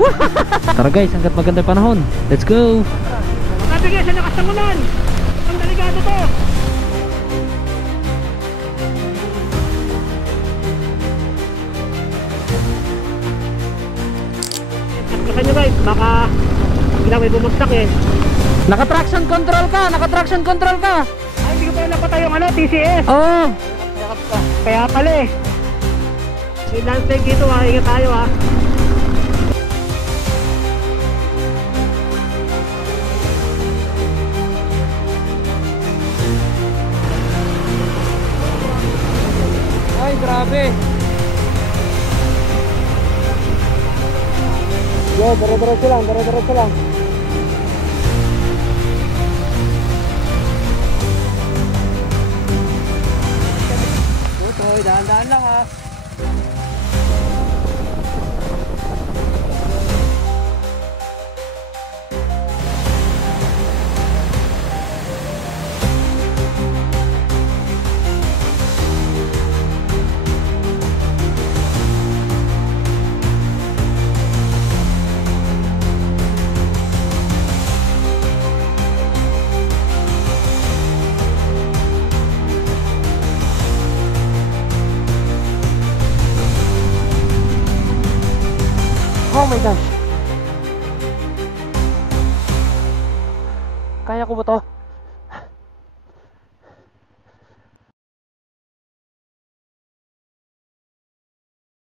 Tara guys, hanggat maganda panahon. Let's go! Nabigay sa lakas ng ulan. Ang delikado to. Kasi nyo guys, baka bigla may bumagsak eh. Naka-traction control ka! Naka-traction control ka! Ay, hindi ko pa napatay yung ano, TCS. Oo! Kaya pala eh. May landslide dito ha, ingat tayo ha. Ay, grabe! Yo, dire-diretso lang, dire-diretso lang. Utoy, dahan-dahan lang ha. Oh my gosh! Kaya ko ba to?